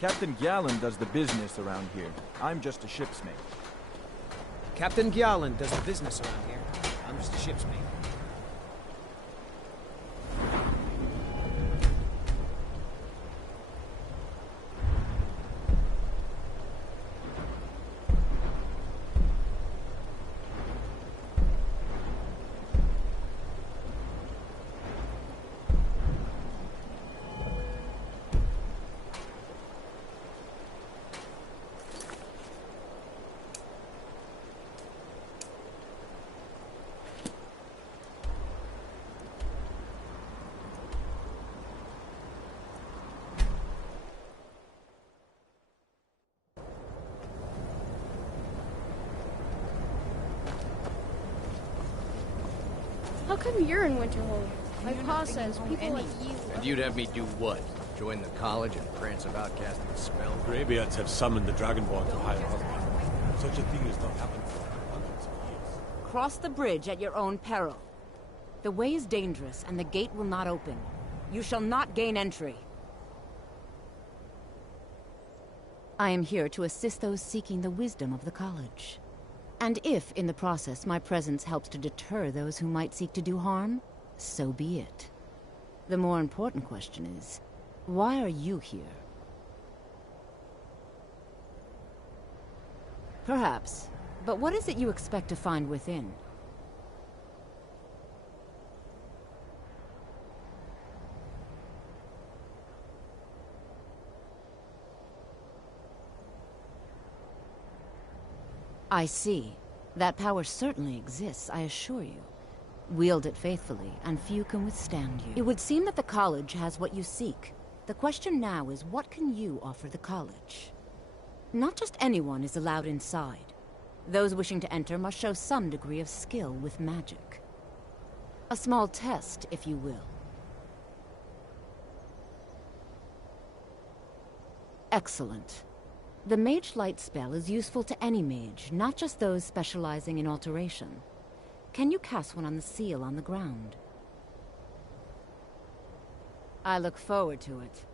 Captain Gallen does the business around here. I'm just a ship's mate. Captain Gallen does the business around here. I'm just a ship's mate. How come you're in Winterhold? My pa says people like you... And you'd have me do what? Join the college and prance about casting spells? Greybeards have summoned the Dragonborn to higher Osgard. Such a thing has not happened for hundreds of years. Cross the bridge at your own peril. The way is dangerous, and the gate will not open. You shall not gain entry. I am here to assist those seeking the wisdom of the college. And if, in the process, my presence helps to deter those who might seek to do harm, so be it. The more important question is, why are you here? Perhaps, but what is it you expect to find within? I see. That power certainly exists, I assure you. Wield it faithfully, and few can withstand you. It would seem that the college has what you seek. The question now is, what can you offer the college? Not just anyone is allowed inside. Those wishing to enter must show some degree of skill with magic. A small test, if you will. Excellent. The Mage Light spell is useful to any mage, not just those specializing in alteration. Can you cast one on the seal on the ground? I look forward to it.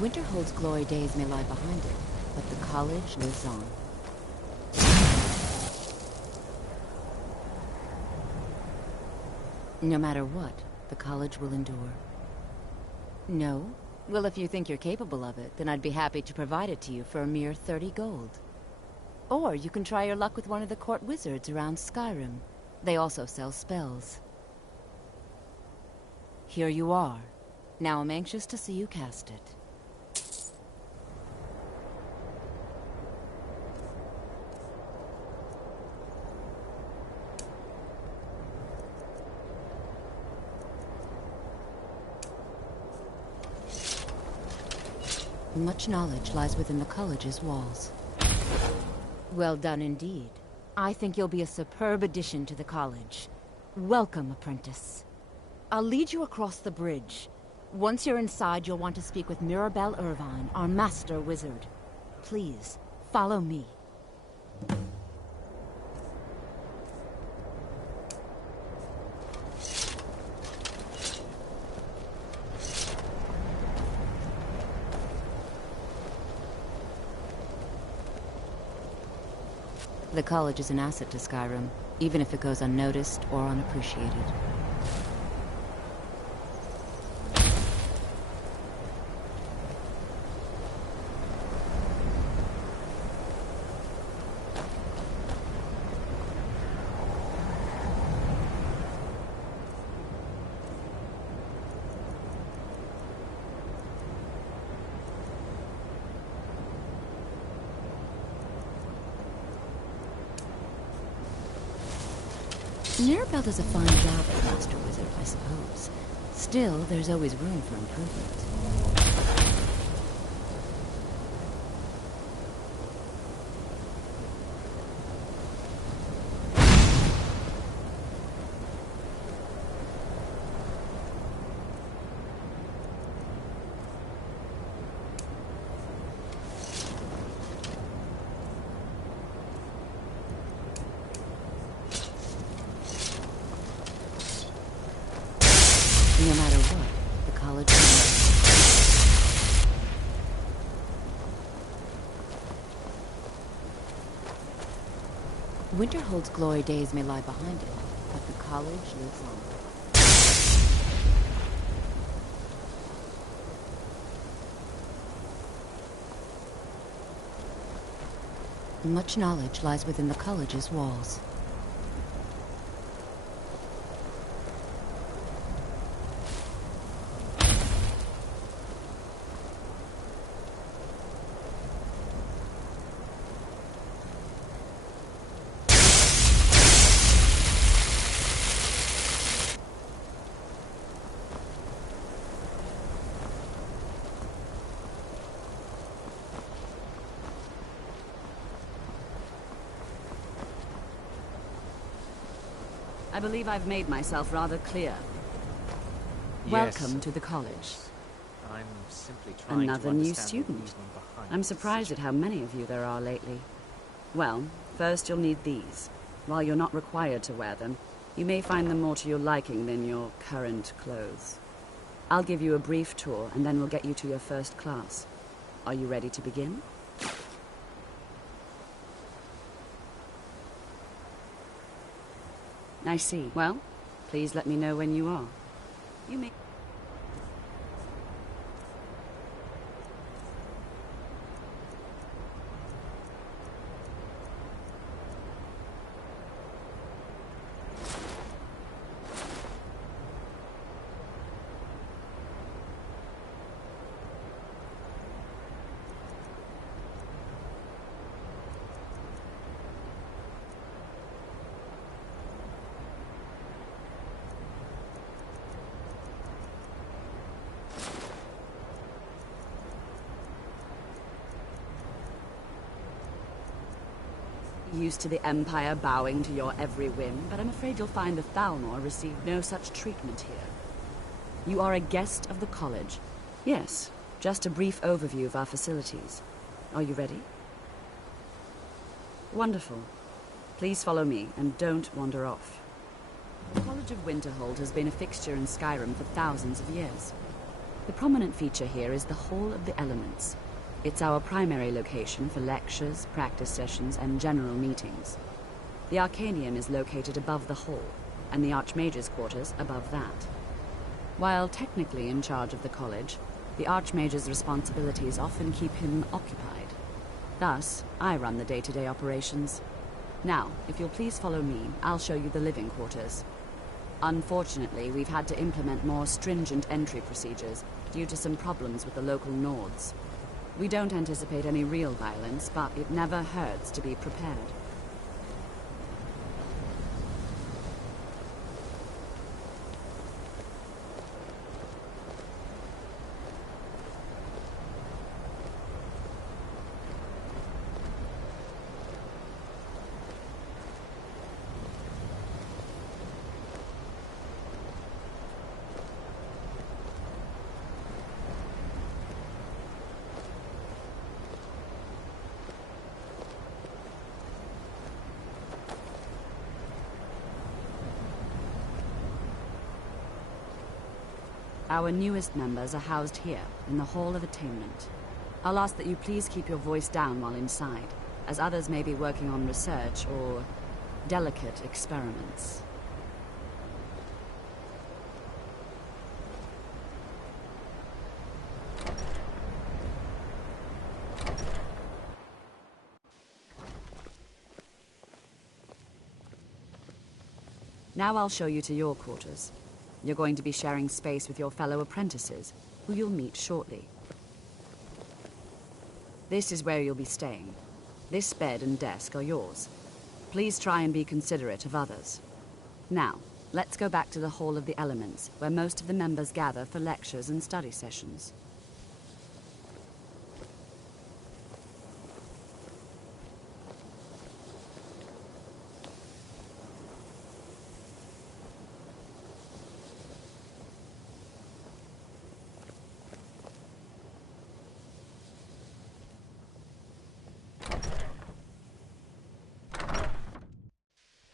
Winterhold's glory days may lie behind it, but the college lives on. No matter what, the college will endure. No? Well, if you think you're capable of it, then I'd be happy to provide it to you for a mere 30 gold. Or you can try your luck with one of the court wizards around Skyrim. They also sell spells. Here you are. Now I'm anxious to see you cast it. Much knowledge lies within the college's walls. Well done indeed. I think you'll be a superb addition to the college. Welcome, apprentice. I'll lead you across the bridge. Once you're inside, you'll want to speak with Mirabelle Irvine, our master wizard. Please, follow me. The college is an asset to Skyrim, even if it goes unnoticed or unappreciated. Mirabelle does a fine job as Master Wizard, I suppose. Still, there's always room for improvement. Winterhold's glory days may lie behind it, but the college lives on. Much knowledge lies within the college's walls. I believe I've made myself rather clear. Welcome to the college. I'm simply trying to Another new understand the student. reasoning behind I'm this surprised at how many of you there are lately. Well, first you'll need these. While you're not required to wear them, you may find them more to your liking than your current clothes. I'll give you a brief tour, and then we'll get you to your first class. Are you ready to begin? I see. Well, please let me know when you are. You may... Used to the Empire bowing to your every whim, but I'm afraid you'll find the Thalmor received no such treatment here. You are a guest of the college. Yes, just a brief overview of our facilities. Are you ready? Wonderful. Please follow me, and don't wander off. The College of Winterhold has been a fixture in Skyrim for thousands of years. The prominent feature here is the Hall of the Elements. It's our primary location for lectures, practice sessions, and general meetings. The Arcanium is located above the hall, and the Archmage's quarters above that. While technically in charge of the college, the Archmage's responsibilities often keep him occupied. Thus, I run the day-to-day operations. Now, if you'll please follow me, I'll show you the living quarters. Unfortunately, we've had to implement more stringent entry procedures due to some problems with the local Nords. We don't anticipate any real violence, but it never hurts to be prepared. Our newest members are housed here, in the Hall of Attainment. I'll ask that you please keep your voice down while inside, as others may be working on research or delicate experiments. Now I'll show you to your quarters. You're going to be sharing space with your fellow apprentices, who you'll meet shortly. This is where you'll be staying. This bed and desk are yours. Please try and be considerate of others. Now, let's go back to the Hall of the Elements, where most of the members gather for lectures and study sessions.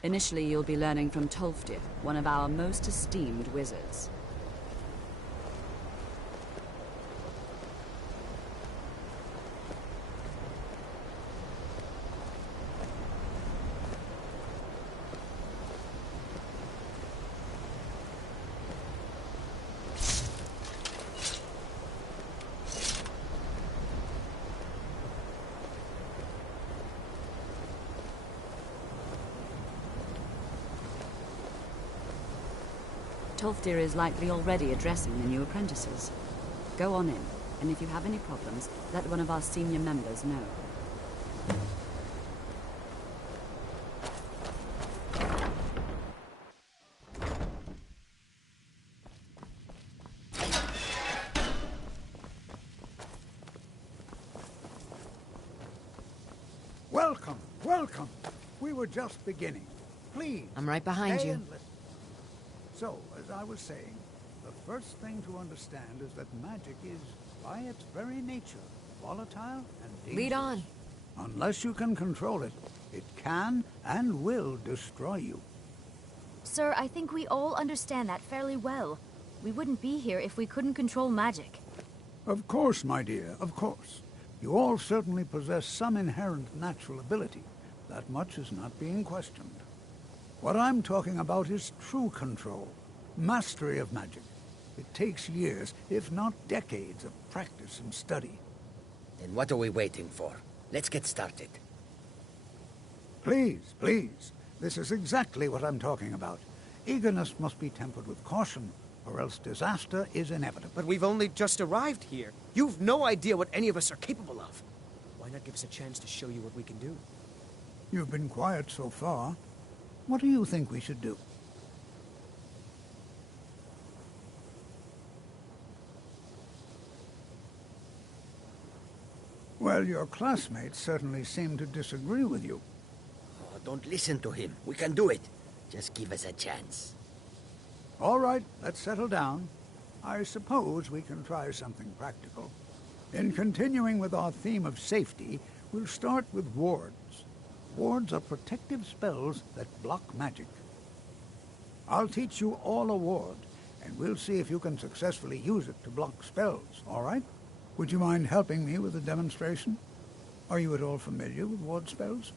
Initially, you'll be learning from Tolfdir, one of our most esteemed wizards. Tolfdir is likely already addressing the new apprentices. Go on in, and if you have any problems, let one of our senior members know. Welcome, welcome. We were just beginning. Please. I'm right behind stay you. and listen. So, as I was saying, the first thing to understand is that magic is, by its very nature, volatile and dangerous. Lead on. Unless you can control it, it can and will destroy you. Sir, I think we all understand that fairly well. We wouldn't be here if we couldn't control magic. Of course, my dear, of course. You all certainly possess some inherent natural ability. That much is not being questioned. What I'm talking about is true control, mastery of magic. It takes years, if not decades, of practice and study. Then what are we waiting for? Let's get started. Please, please. This is exactly what I'm talking about. Eagerness must be tempered with caution, or else disaster is inevitable. But we've only just arrived here. You've no idea what any of us are capable of. Why not give us a chance to show you what we can do? You've been quiet so far. What do you think we should do? Well, your classmates certainly seem to disagree with you. Oh, don't listen to him. We can do it. Just give us a chance. All right, let's settle down. I suppose we can try something practical. In continuing with our theme of safety, we'll start with wards. Wards are protective spells that block magic. I'll teach you all a ward, and we'll see if you can successfully use it to block spells, all right? Would you mind helping me with a demonstration? Are you at all familiar with ward spells?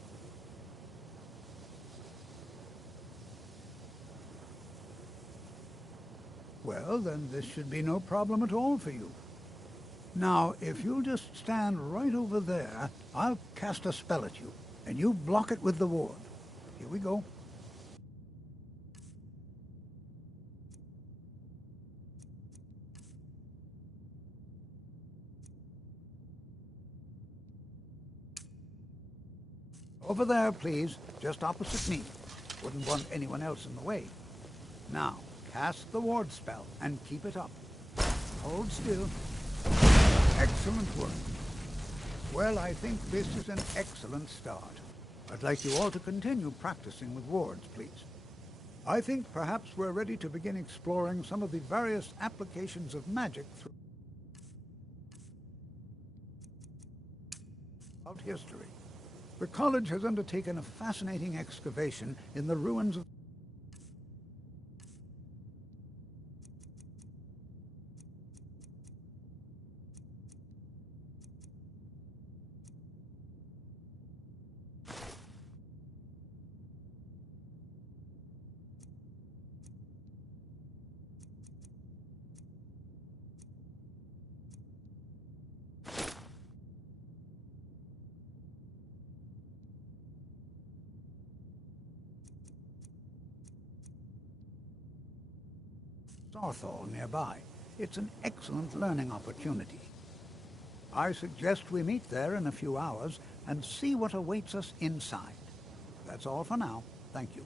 Well, then this should be no problem at all for you. Now, if you'll just stand right over there, I'll cast a spell at you, and you block it with the ward. Here we go. Over there, please, just opposite me. Wouldn't want anyone else in the way. Now, cast the ward spell and keep it up. Hold still. Excellent work. Well, I think this is an excellent start. I'd like you all to continue practicing with wards, please. I think perhaps we're ready to begin exploring some of the various applications of magic throughout history. The college has undertaken a fascinating excavation in the ruins of Sarthal nearby. It's an excellent learning opportunity. I suggest we meet there in a few hours and see what awaits us inside. That's all for now. Thank you.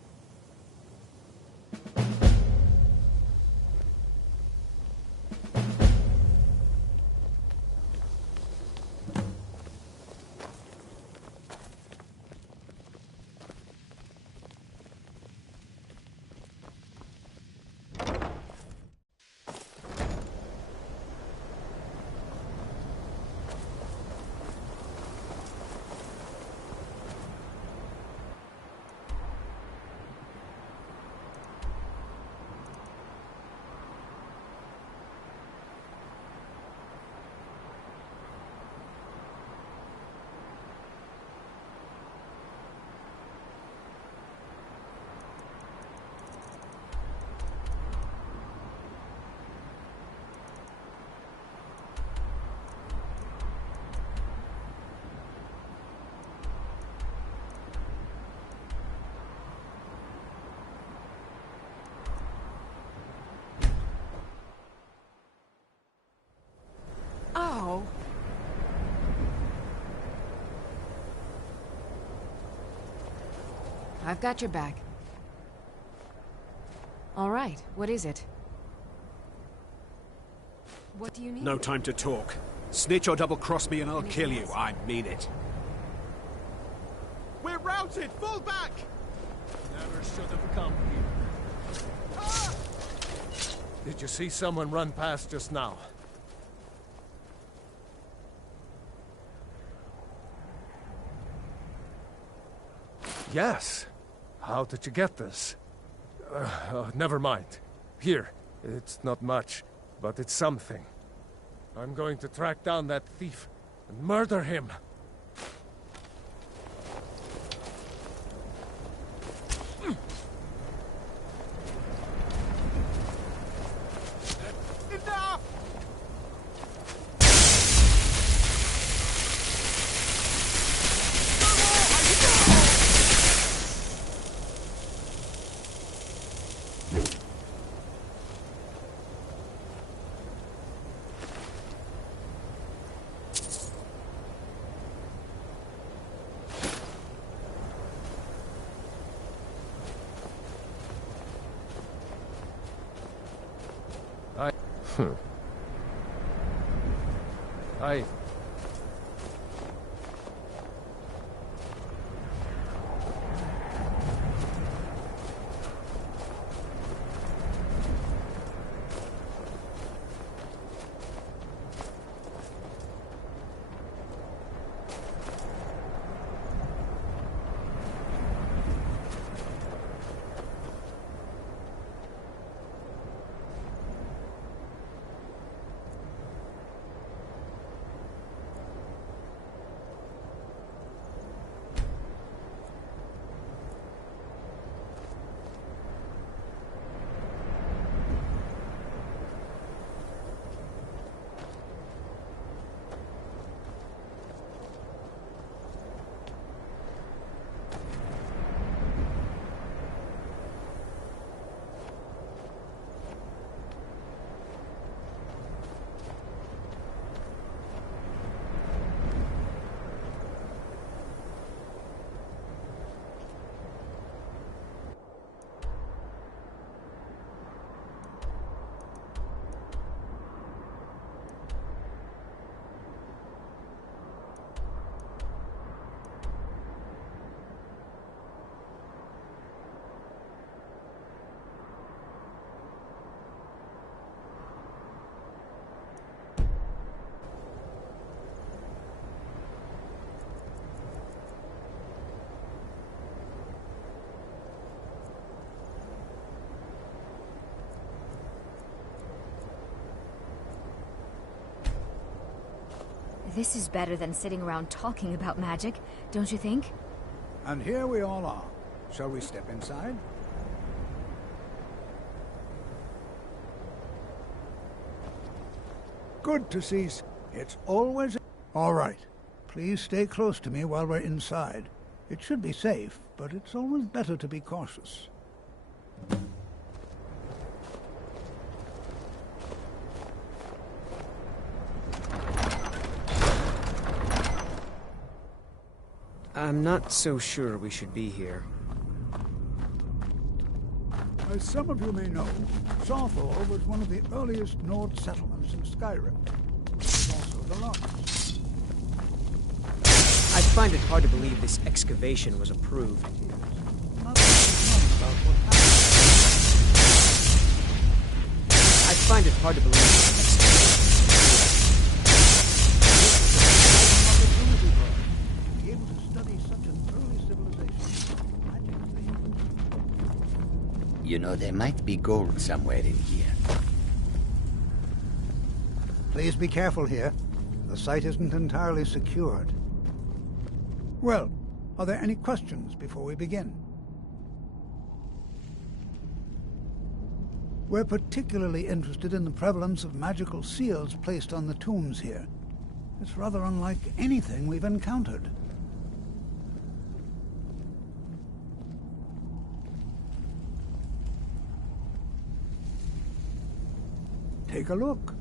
I've got your back. All right, what is it? What do you need? No time to talk. Snitch or double-cross me and I'll kill you. I mean it. We're routed! Fall back! Never should have come here. Ah! Did you see someone run past just now? Yes. How did you get this? Never mind. Here. It's not much, but it's something. I'm going to track down that thief and murder him. Enough! I... This is better than sitting around talking about magic, don't you think? And here we all are. Shall we step inside? Good to see. It's always... All right. Please stay close to me while we're inside. It should be safe, but it's always better to be cautious. I'm not so sure we should be here. As some of you may know, Sawthor was one of the earliest Nord settlements in Skyrim. It was also the largest. I find it hard to believe this excavation was approved. Not much about what happened. I find it hard to believe this excavation Be able to study such an early civilization. You know, there might be gold somewhere in here. Please be careful here. The site isn't entirely secured. Well, are there any questions before we begin? We're particularly interested in the prevalence of magical seals placed on the tombs here. It's rather unlike anything we've encountered. Take a look.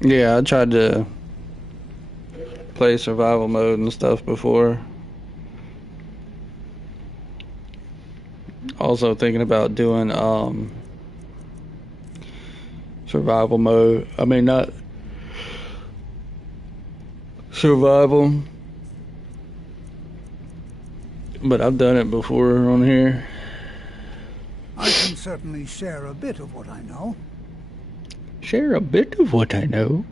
Yeah, I tried to play survival mode and stuff before. Also thinking about doing survival mode. I mean, not survival, but I've done it before on here. I can certainly share a bit of what I know. Share a bit of what I know.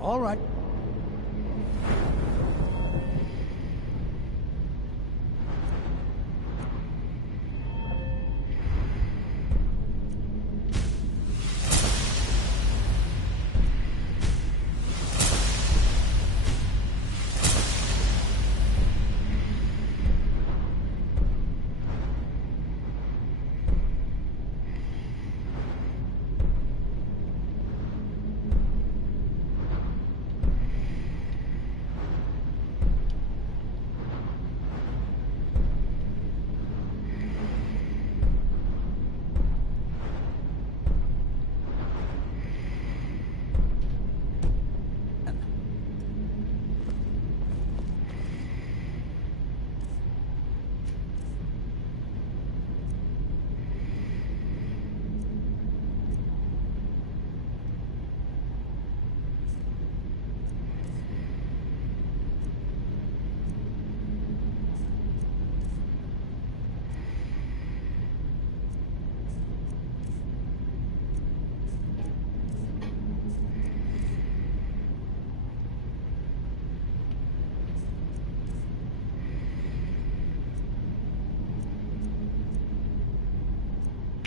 All right.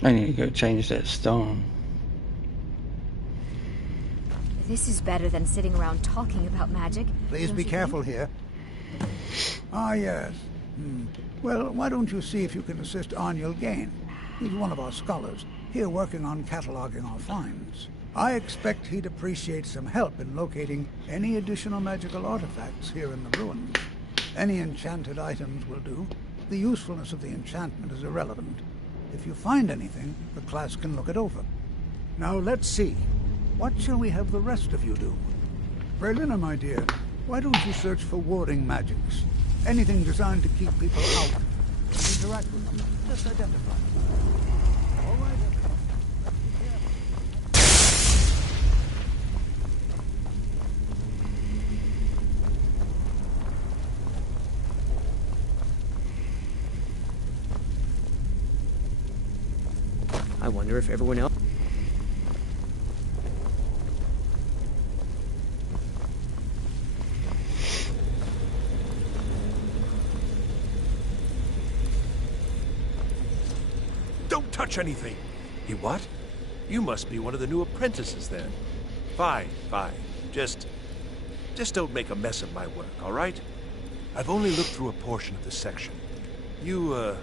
I need to go change that stone. This is better than sitting around talking about magic. Please be careful here. Ah, yes. Well, why don't you see if you can assist Arniel Gain? He's one of our scholars, here working on cataloging our finds. I expect he'd appreciate some help in locating any additional magical artifacts here in the ruins. Any enchanted items will do. The usefulness of the enchantment is irrelevant. If you find anything, the class can look it over. Now let's see. What shall we have the rest of you do? Berliner, my dear, why don't you search for warding magics? Anything designed to keep people out. Interact with them. Just identify them. All right, everyone. I wonder if everyone else... Don't touch anything! He what? You must be one of the new apprentices then. Fine, fine. Just don't make a mess of my work, all right? I've only looked through a portion of the section. You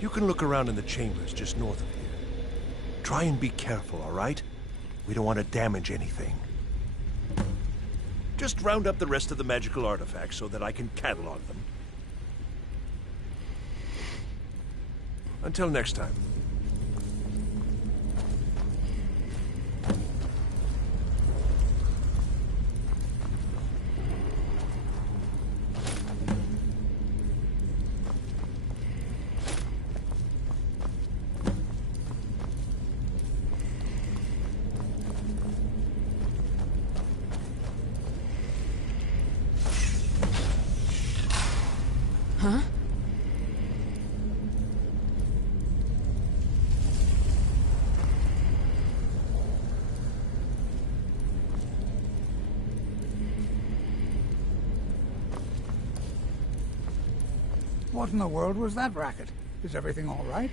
can look around in the chambers just north of here. Try and be careful, all right? We don't want to damage anything. Just round up the rest of the magical artifacts so that I can catalog them. Until next time. Huh? What in the world was that racket? Is everything all right?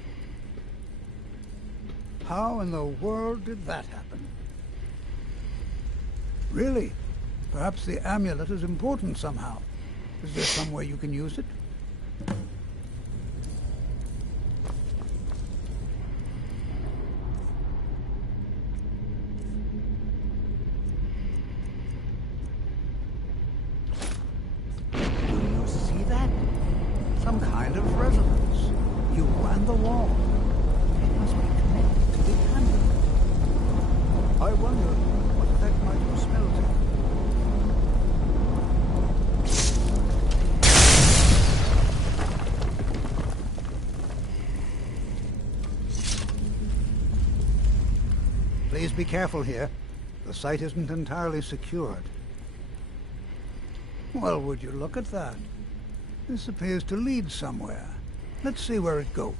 How in the world did that happen? Really? Perhaps the amulet is important somehow. Is there some way you can use it? wonder what effect might your smells have. Please be careful here. The site isn't entirely secured. Well, would you look at that? This appears to lead somewhere. Let's see where it goes.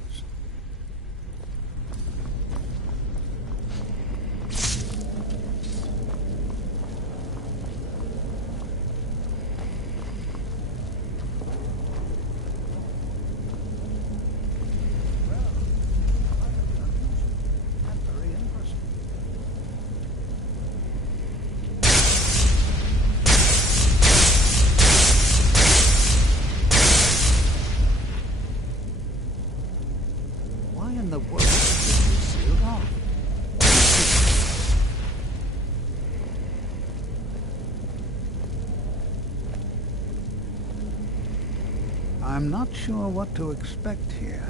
I'm not sure what to expect here.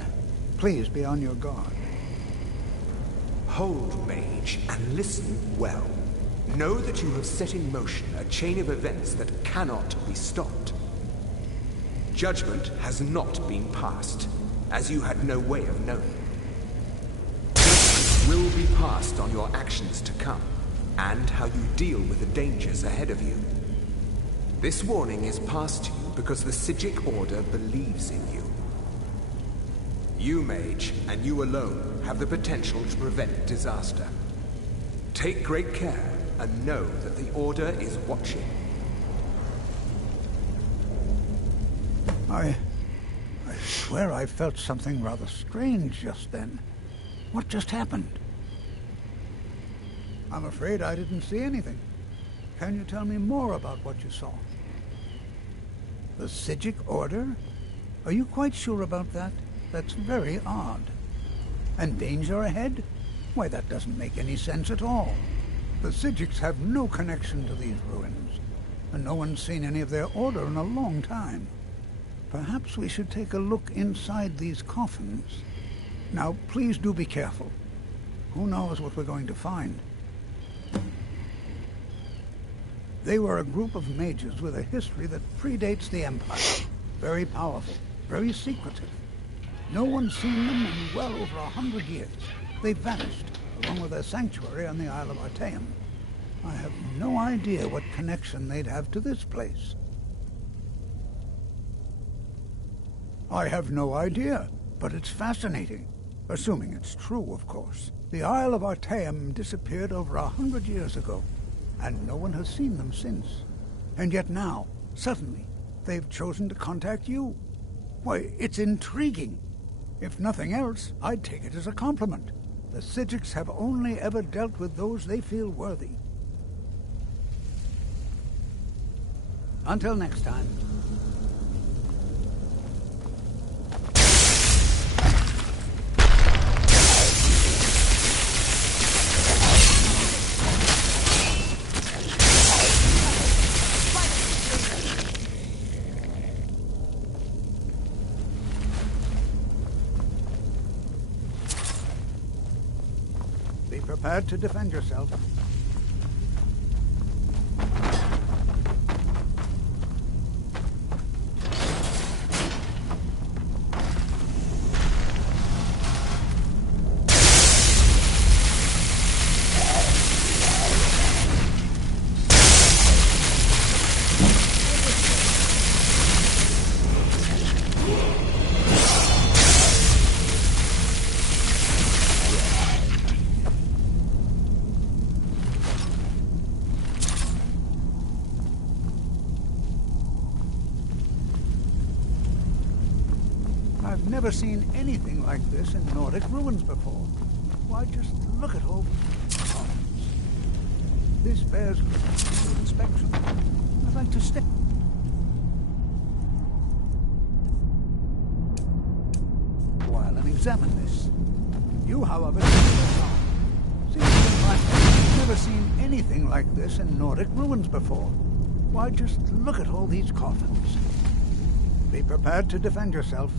Please be on your guard. Hold, mage, and listen well. Know that you have set in motion a chain of events that cannot be stopped. Judgment has not been passed, as you had no way of knowing. Judgment will be passed on your actions to come, and how you deal with the dangers ahead of you. This warning is passed to you because the Psijic Order believes in you. You, mage, and you alone, have the potential to prevent disaster. Take great care, and know that the Order is watching. I swear I felt something rather strange just then. What just happened? I'm afraid I didn't see anything. Can you tell me more about what you saw? The Psijic Order? Are you quite sure about that? That's very odd. And danger ahead? Why, that doesn't make any sense at all. The Psijics have no connection to these ruins, and no one's seen any of their order in a long time. Perhaps we should take a look inside these coffins. Now, please do be careful. Who knows what we're going to find? They were a group of mages with a history that predates the Empire. Very powerful, very secretive. No one's seen them in well over 100 years. They vanished, along with their sanctuary on the Isle of Artaeum. I have no idea what connection they'd have to this place. I have no idea, but it's fascinating. Assuming it's true, of course. The Isle of Artaeum disappeared over 100 years ago, and no one has seen them since. And yet now, suddenly, they've chosen to contact you. Why, it's intriguing. If nothing else, I'd take it as a compliment. The Psijics have only ever dealt with those they feel worthy. Until next time. Prepared to defend yourself. I've never seen anything like this in Nordic ruins before. Why, just look at all these columns. This bears critical inspection. I'd like to step while and examine this. You, however, seems I've never seen anything like this in Nordic ruins before. Why, just look at all these coffins. Be prepared to defend yourself.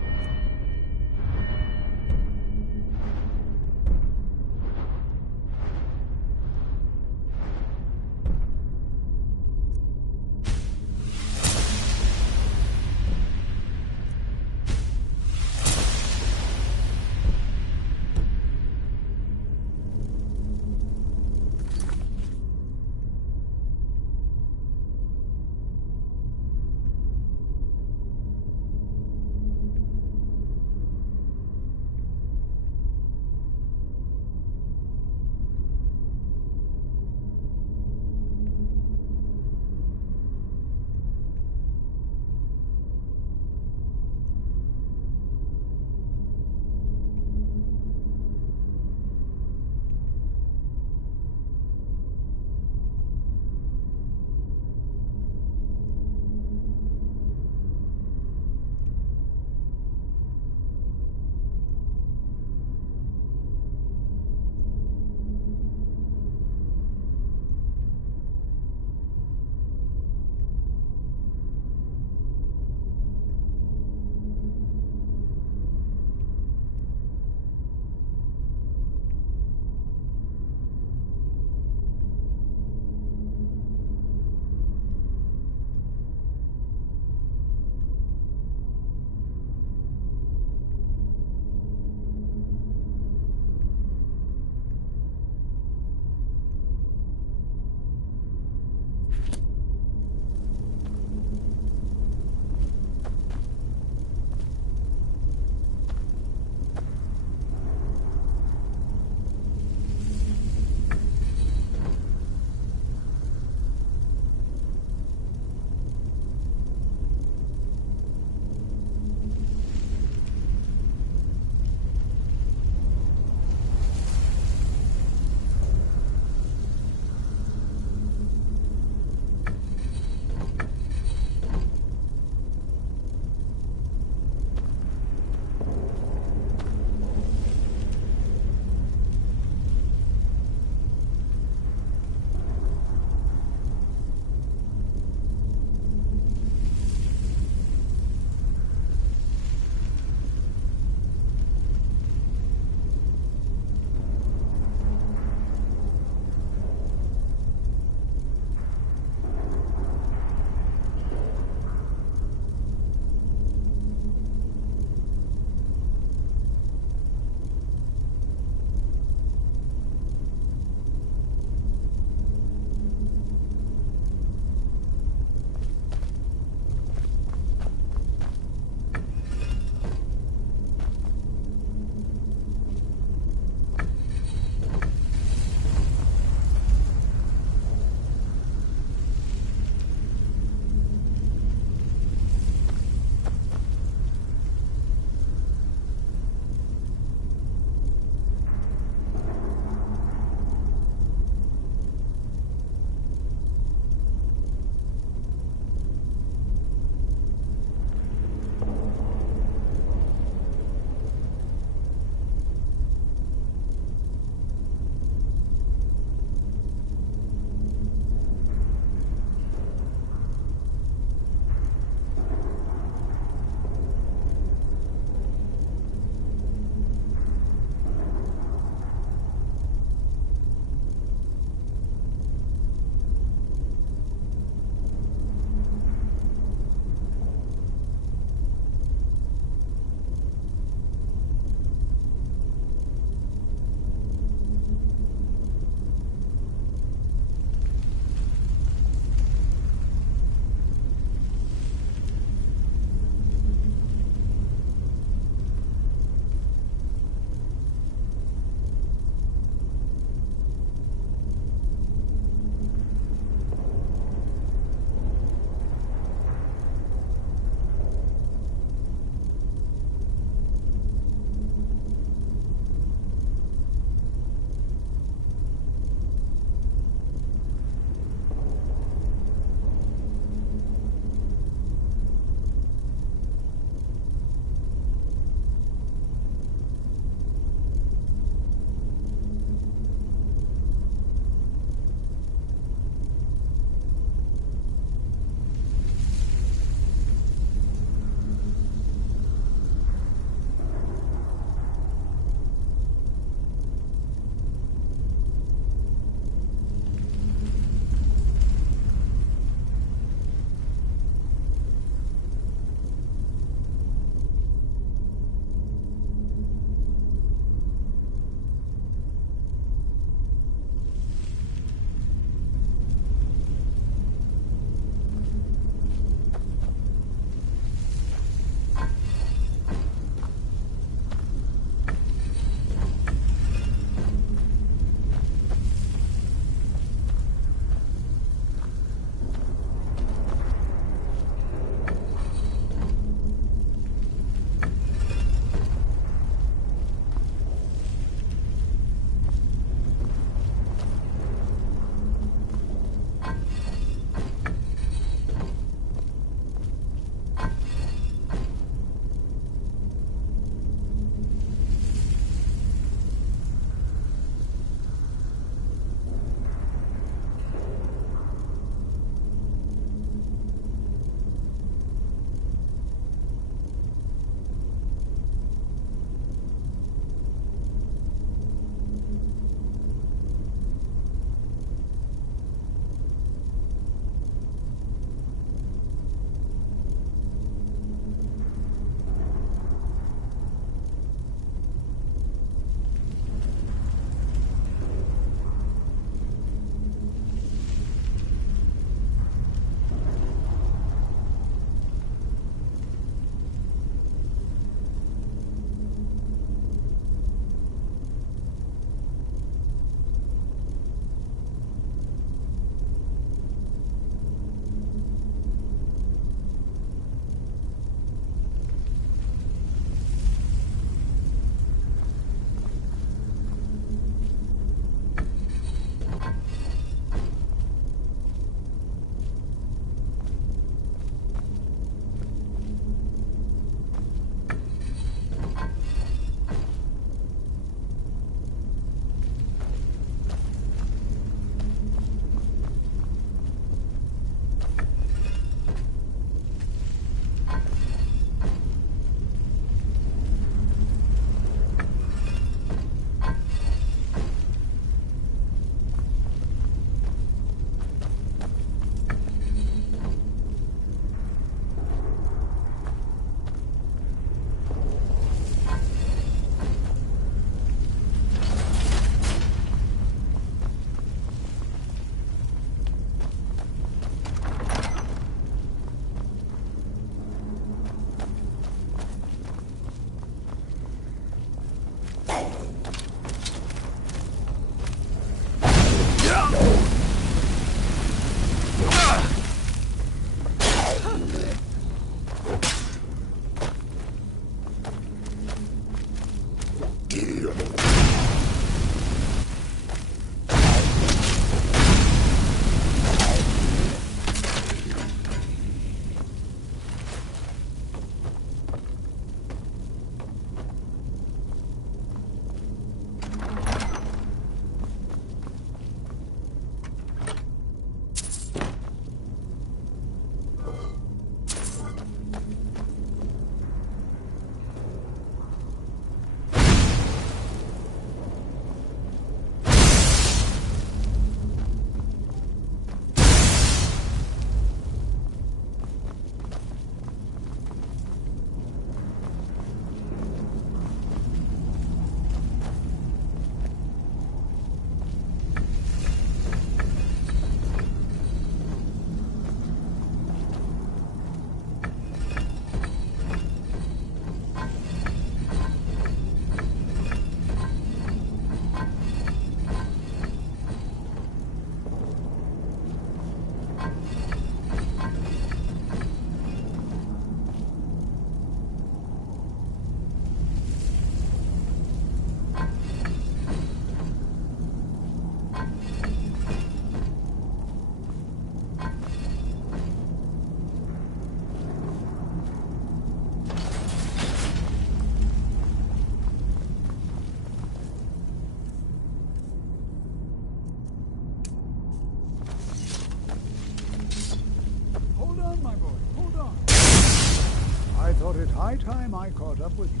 high time I caught up with you.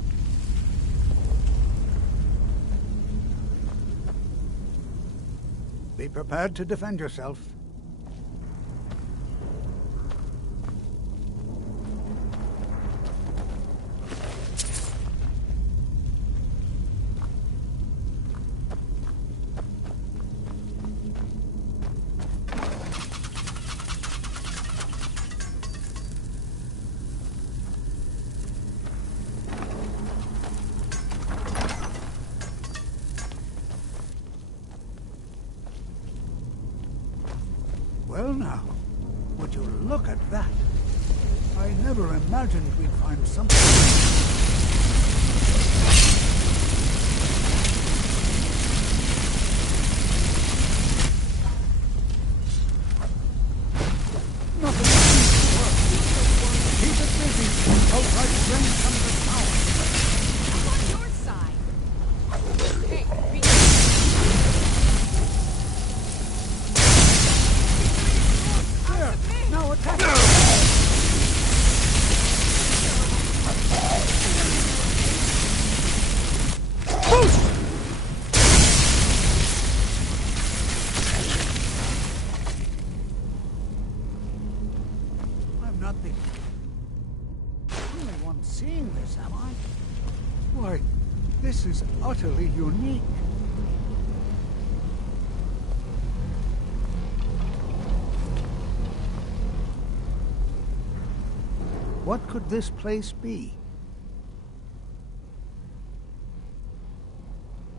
Be prepared to defend yourself. Well now, would you look at that? I never imagined we'd find something. Nothing seems to work. Keep it busy. I'll try to drain some of the power. I'm on your side. Hey, be Now attack! I'm not the only one seeing this, am I? Why, this is utterly unique. What could this place be?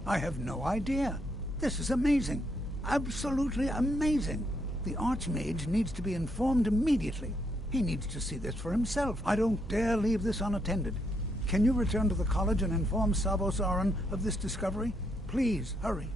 I have no idea. This is amazing. Absolutely amazing. The Archmage needs to be informed immediately. He needs to see this for himself. I don't dare leave this unattended. Can you return to the college and inform Savos Aran of this discovery? Please, hurry.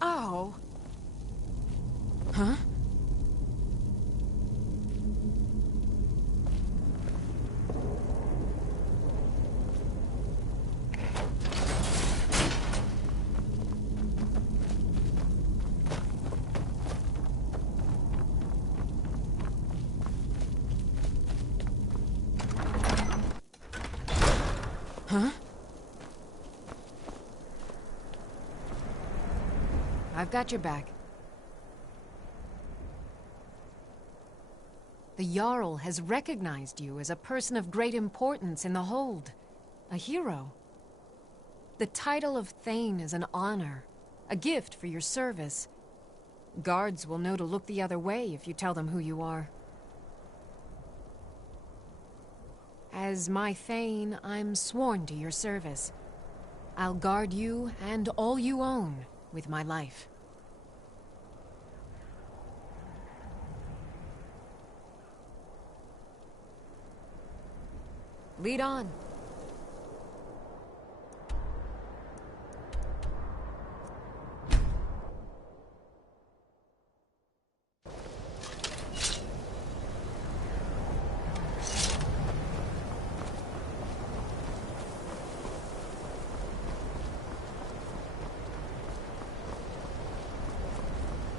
Oh. Huh? Huh? I've got your back. The Jarl has recognized you as a person of great importance in the Hold. A hero. The title of Thane is an honor, a gift for your service. Guards will know to look the other way if you tell them who you are. As my Thane, I'm sworn to your service. I'll guard you and all you own with my life. Lead on.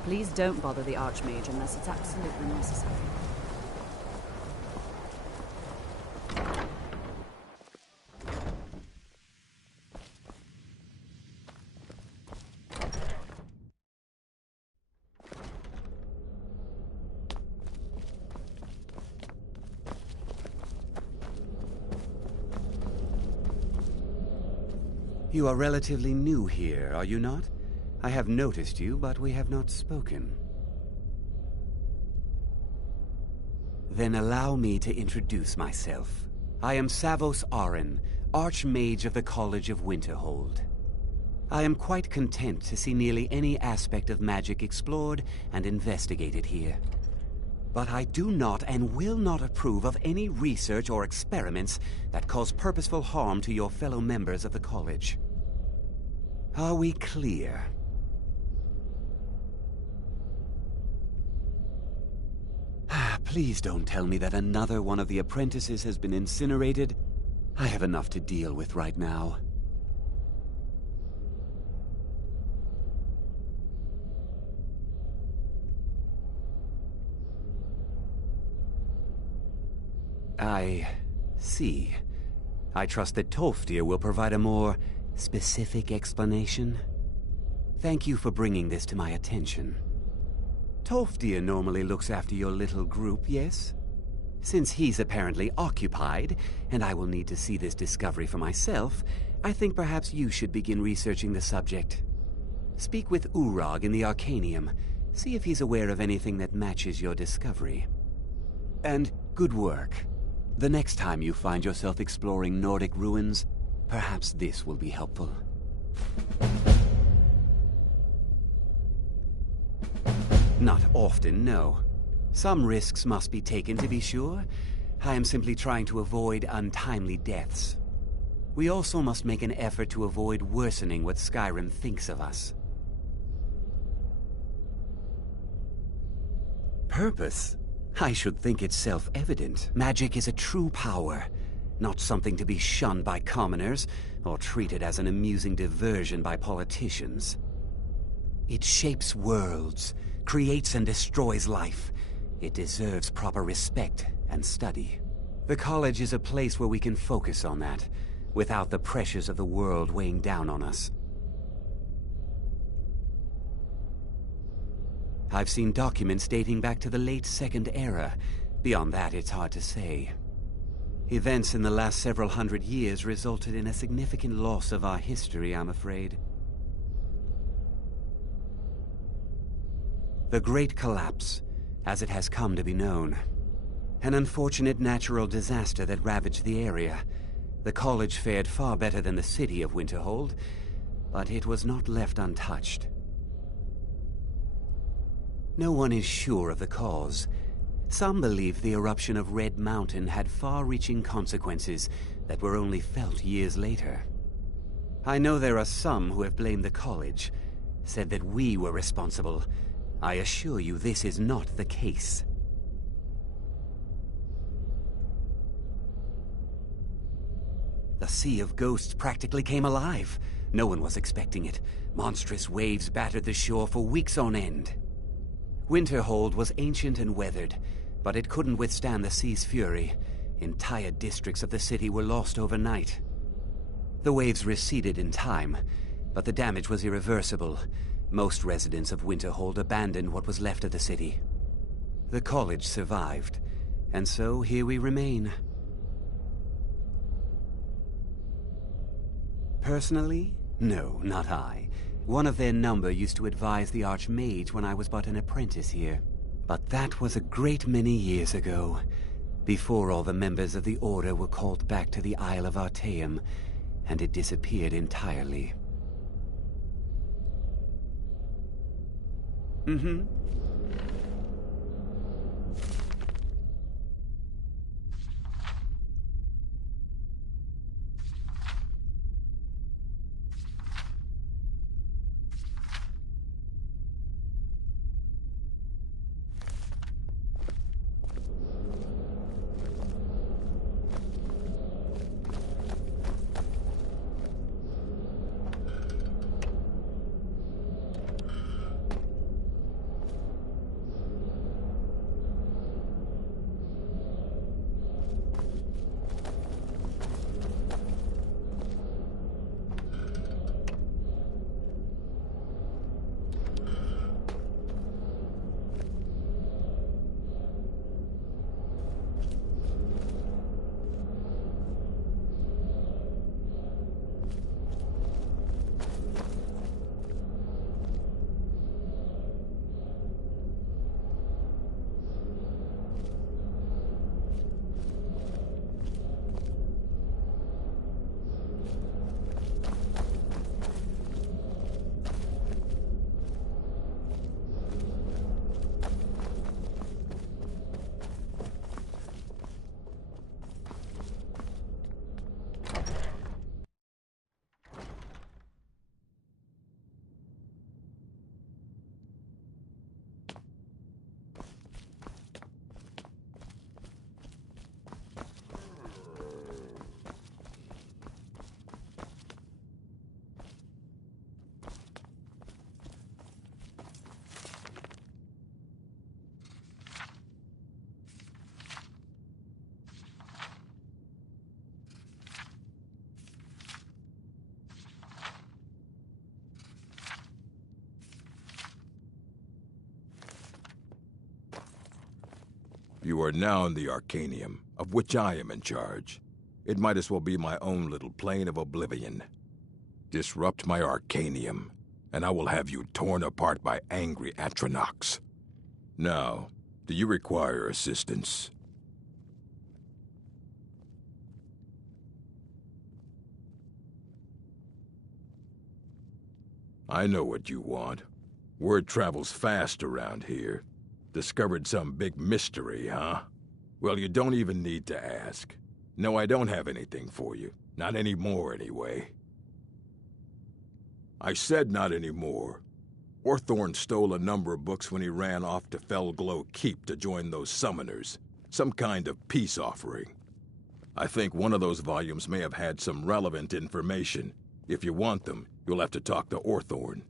Please don't bother the Archmage unless it's absolutely necessary. You are relatively new here, are you not? I have noticed you, but we have not spoken. Then allow me to introduce myself. I am Savos Aran, Archmage of the College of Winterhold. I am quite content to see nearly any aspect of magic explored and investigated here. But I do not and will not approve of any research or experiments that cause purposeful harm to your fellow members of the college. Are we clear? Please don't tell me that another one of the apprentices has been incinerated. I have enough to deal with right now. I see. I trust that Tolfdir will provide a more specific explanation. Thank you for bringing this to my attention. Tolfdir normally looks after your little group, yes? Since he's apparently occupied, and I will need to see this discovery for myself, I think perhaps you should begin researching the subject. Speak with Urag in the Arcanium. See if he's aware of anything that matches your discovery. And good work. The next time you find yourself exploring Nordic ruins, perhaps this will be helpful. Not often, no. Some risks must be taken, to be sure. I am simply trying to avoid untimely deaths. We also must make an effort to avoid worsening what Skyrim thinks of us. Purpose? I should think it's self-evident. Magic is a true power, not something to be shunned by commoners, or treated as an amusing diversion by politicians. It shapes worlds, creates and destroys life. It deserves proper respect and study. The college is a place where we can focus on that, without the pressures of the world weighing down on us. I've seen documents dating back to the late Second Era. Beyond that, it's hard to say. Events in the last several hundred years resulted in a significant loss of our history, I'm afraid. The Great Collapse, as it has come to be known. An unfortunate natural disaster that ravaged the area. The college fared far better than the city of Winterhold, but it was not left untouched. No one is sure of the cause. Some believe the eruption of Red Mountain had far-reaching consequences that were only felt years later. I know there are some who have blamed the college, said that we were responsible. I assure you this is not the case. The Sea of Ghosts practically came alive. No one was expecting it. Monstrous waves battered the shore for weeks on end. Winterhold was ancient and weathered, but it couldn't withstand the sea's fury. Entire districts of the city were lost overnight. The waves receded in time, but the damage was irreversible. Most residents of Winterhold abandoned what was left of the city. The college survived, and so here we remain. Personally? No, not I. One of their number used to advise the Archmage when I was but an apprentice here. But that was a great many years ago, before all the members of the Order were called back to the Isle of Artaeum, and it disappeared entirely. Mm-hmm. You are now in the Arcanium, of which I am in charge. It might as well be my own little plane of oblivion. Disrupt my Arcanium, and I will have you torn apart by angry Atronachs. Now, do you require assistance? I know what you want. Word travels fast around here. Discovered some big mystery, huh? Well, you don't even need to ask. No, I don't have anything for you. Not anymore, anyway. I said not anymore. Orthorn stole a number of books when he ran off to Felglow Keep to join those summoners. Some kind of peace offering. I think one of those volumes may have had some relevant information. If you want them, you'll have to talk to Orthorn.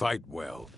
Fight well.